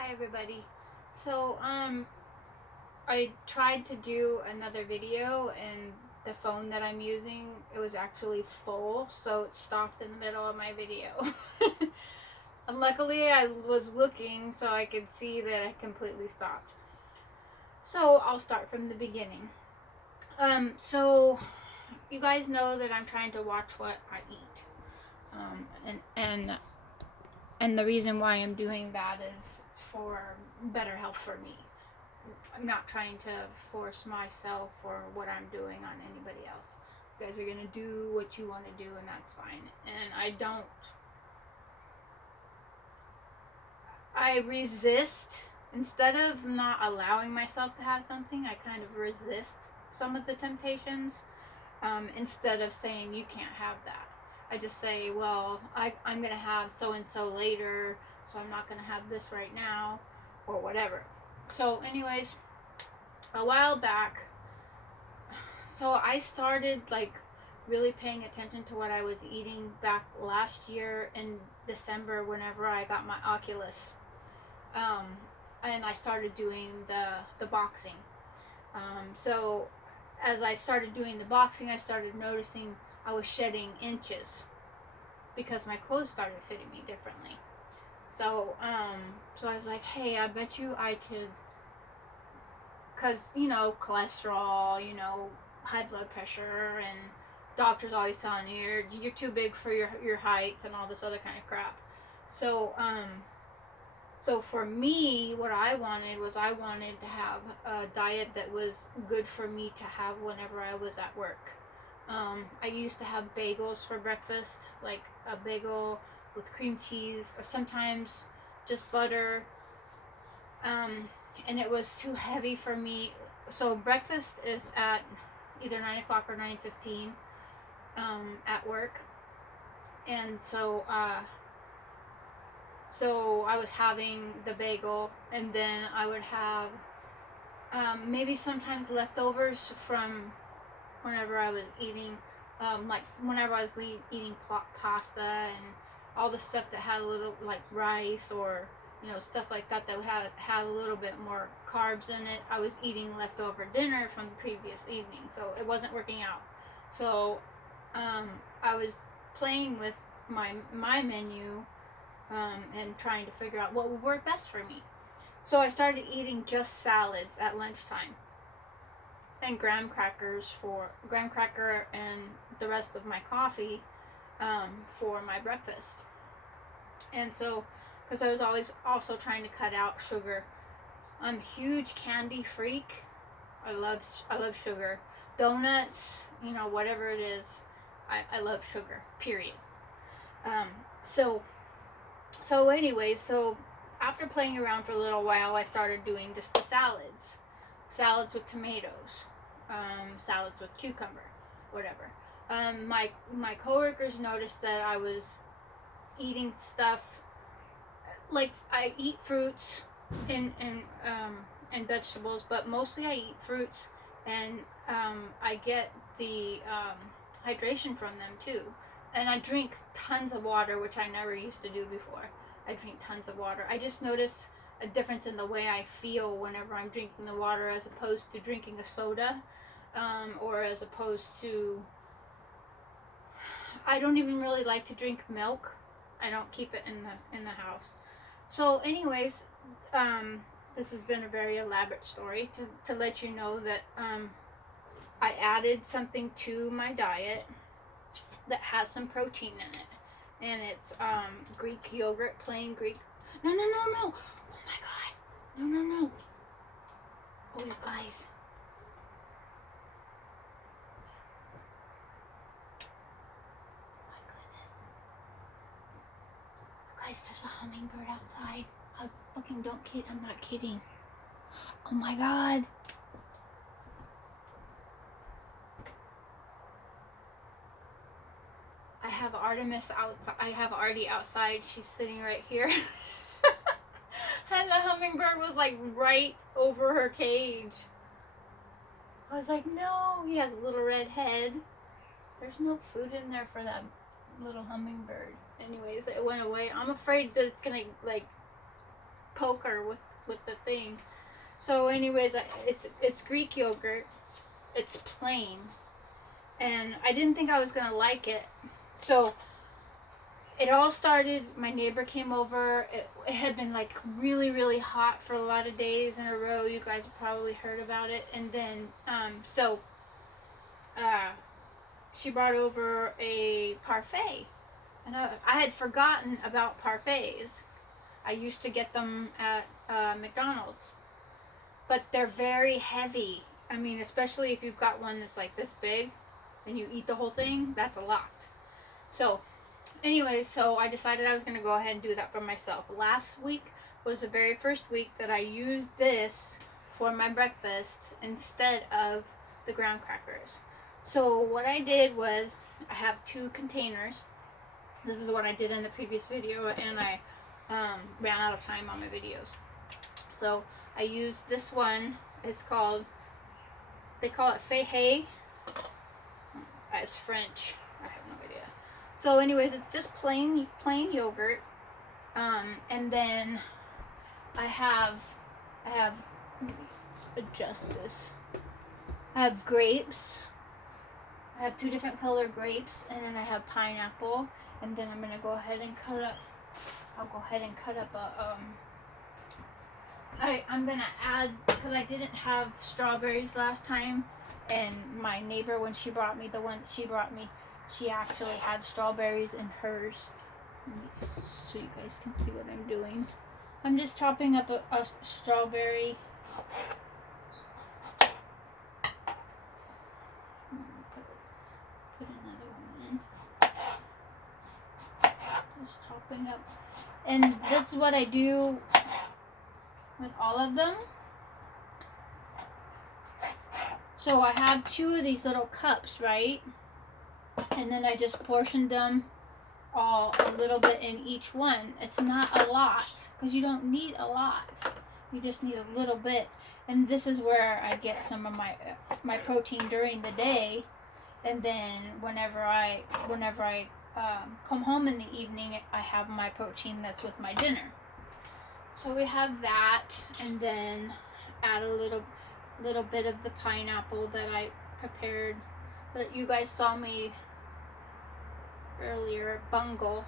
Hi everybody. So I tried to do another video and the phone that I'm using, it was actually full, so it stopped in the middle of my video. And luckily I was looking so I could see that it completely stopped. So I'll start from the beginning. So you guys know that I'm trying to watch what I eat. And the reason why I'm doing that is for better health for me. I'm not trying to force myself or what I'm doing on anybody else. You guys are gonna do what you want to do, and that's fine. And I resist. Instead of not allowing myself to have something, I kind of resist some of the temptations. Instead of saying you can't have that, I just say, well, I'm gonna have so and so later, so I'm not gonna have this right now, or whatever. So, anyways, a while back, so I started like really paying attention to what I was eating back last year in December whenever I got my Oculus. And I started doing the boxing. So as I started doing the boxing, I started noticing I was shedding inches because my clothes started fitting me differently. So so I was like, hey, I bet you I could, because cholesterol, high blood pressure, and doctors always telling you you're too big for your height and all this other kind of crap. So so for me, what I wanted to have a diet that was good for me to have whenever I was at work. I used to have bagels for breakfast, like a bagel with cream cheese, or sometimes just butter. And it was too heavy for me. So breakfast is at either 9 o'clock or 9:15 at work, and so I was having the bagel, and then I would have maybe sometimes leftovers from whenever I was eating, like whenever I was eating pasta and all the stuff that had a little like rice or stuff like that would have a little bit more carbs in it. I was eating leftover dinner from the previous evening, so it wasn't working out. So I was playing with my menu and trying to figure out what would work best for me. So I started eating just salads at lunchtime and graham cracker and the rest of my coffee for my breakfast. And so, because I was always also trying to cut out sugar, I'm a huge candy freak. I love sugar, donuts, whatever it is. I love sugar. Period. Um, so anyways, so after playing around for a little while, I started doing just the salads with tomatoes, salads with cucumber, whatever. My coworkers noticed that I was eating stuff like I eat fruits and vegetables, but mostly I eat fruits, and I get the hydration from them too. And I drink tons of water, which I never used to do before. I drink tons of water. I just notice a difference in the way I feel whenever I'm drinking the water as opposed to drinking a soda, or as opposed to, I don't even really like to drink milk. I don't keep it in the house. So anyways, this has been a very elaborate story to let you know that I added something to my diet that has some protein in it, and it's Greek yogurt, plain Greek. No! Oh my god! No! Oh, you guys! Oh my goodness! You guys, there's a hummingbird outside. I fucking don't kid. I'm not kidding. Oh my god! I have Artemis outside. I have Artie outside. She's sitting right here. And the hummingbird was like right over her cage. I was like, no. He has a little red head. There's no food in there for that little hummingbird. Anyways, it went away. I'm afraid that it's gonna like poker with the thing. So anyways, it's Greek yogurt. It's plain, and I didn't think I was gonna like it. So it all started, my neighbor came over. It had been like really, really hot for a lot of days in a row. You guys have probably heard about it. And then, she brought over a parfait. And I had forgotten about parfaits. I used to get them at McDonald's. But they're very heavy. I mean, especially if you've got one that's like this big and you eat the whole thing, that's a lot. So anyways, so I decided I was going to go ahead and do that for myself. Last week was the very first week that I used this for my breakfast instead of the graham crackers. So what I did was, I have 2 containers. This is what I did in the previous video, and I ran out of time on my videos. So I used this one. It's called, they call it Parfaits. It's French. I have no idea. So anyways, it's just plain yogurt. And then I have, let me adjust this. I have grapes. I have 2 different color grapes, and then I have pineapple. And then I'm gonna go ahead and cut up. I'll go ahead and cut up a. I'm gonna add, because I didn't have strawberries last time, and my neighbor, when she brought me the one she brought me, she actually had strawberries in hers. So you guys can see what I'm doing. I'm just chopping up a strawberry. Put another one in. Just chopping up. And that's what I do with all of them. So I have 2 of these little cups, right? And then I just portioned them all a little bit in each one. It's not a lot, because you don't need a lot. You just need a little bit. And this is where I get some of my protein during the day. And then whenever I come home in the evening, I have my protein that's with my dinner. So we have that, and then add a little bit of the pineapple that I prepared, that you guys saw me earlier bungle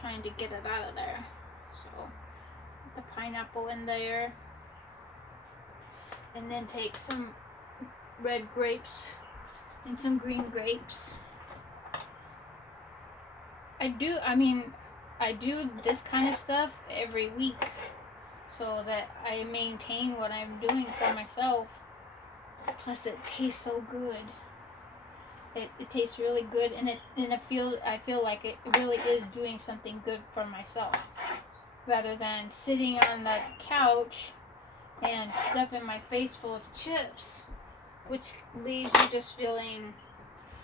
trying to get it out of there. So put the pineapple in there, and then take some red grapes and some green grapes. I do this kind of stuff every week so that I maintain what I'm doing for myself. Plus it tastes so good. It tastes really good, and I feel like it really is doing something good for myself, rather than sitting on the couch and stuffing my face full of chips, which leaves you just feeling,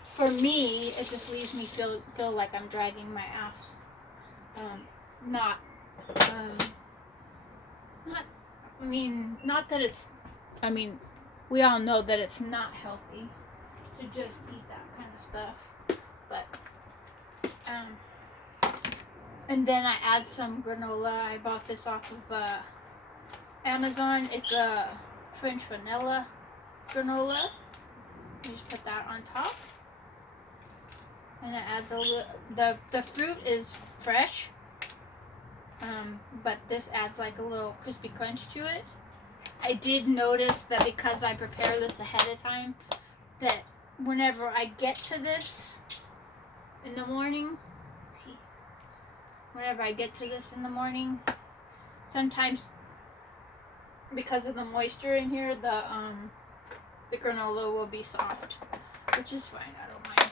for me, it just leaves me feel like I'm dragging my ass. Not that it's, we all know that it's not healthy to just eat that kind of stuff, but, and then I add some granola. I bought this off of, Amazon. It's a French vanilla granola. You just put that on top. And it adds a little, the fruit is fresh, but this adds like a little crispy crunch to it. I did notice that because I prepare this ahead of time, that whenever I get to this in the morning, sometimes because of the moisture in here, the granola will be soft, which is fine. I don't mind.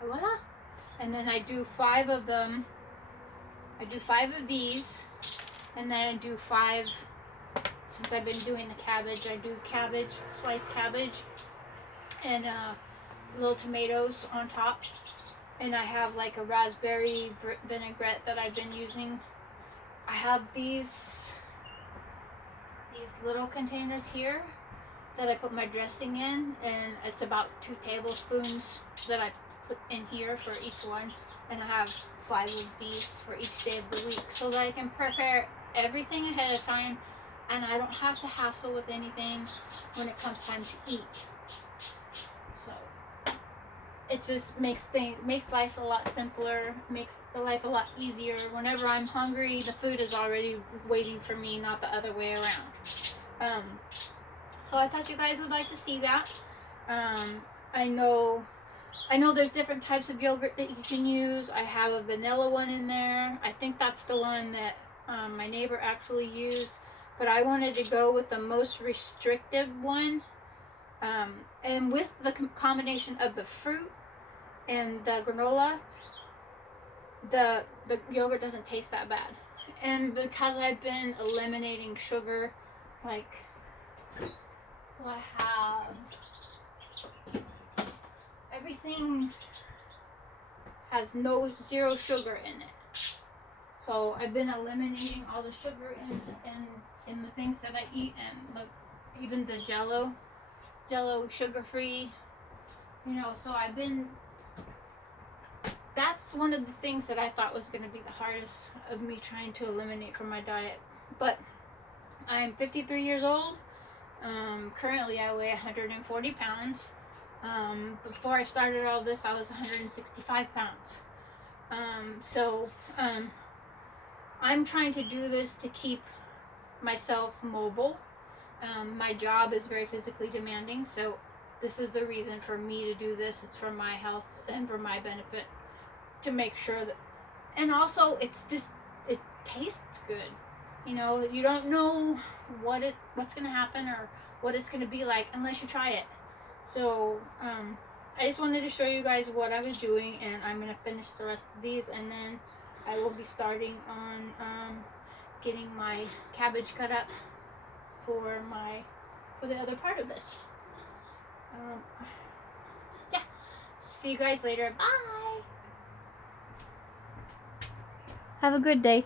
Voila. And then I do 5 of them. I do 5 of these, and then I do 5, since I've been doing the cabbage, I do cabbage, sliced cabbage, and little tomatoes on top. And I have like a raspberry vinaigrette that I've been using. I have these little containers here that I put my dressing in, and it's about 2 tablespoons that I put in here for each one, and I have 5 of these for each day of the week, so that I can prepare everything ahead of time, and I don't have to hassle with anything when it comes time to eat. So it just makes life a lot simpler, makes life a lot easier. Whenever I'm hungry, the food is already waiting for me, not the other way around. So I thought you guys would like to see that. I know there's different types of yogurt that you can use. I have a vanilla one in there. I think that's the one that my neighbor actually used, but I wanted to go with the most restrictive one. And with the combination of the fruit and the granola, the yogurt doesn't taste that bad. And because I've been eliminating sugar, like, so I have everything has zero sugar in it. So I've been eliminating all the sugar in the things that I eat, and even the Jello sugar free. So that's one of the things that I thought was going to be the hardest of me trying to eliminate from my diet. But I'm 53 years old. Currently I weigh 140 pounds. Before I started all this, I was 165 pounds. I'm trying to do this to keep myself mobile. My job is very physically demanding, so this is the reason for me to do this. It's for my health and for my benefit, to make sure that, and also it tastes good. You don't know what's gonna happen or what it's gonna be like unless you try it. So I just wanted to show you guys what I was doing, and I'm gonna finish the rest of these, and then I will be starting on getting my cabbage cut up for the other part of this. Yeah. See you guys later. Bye. Have a good day.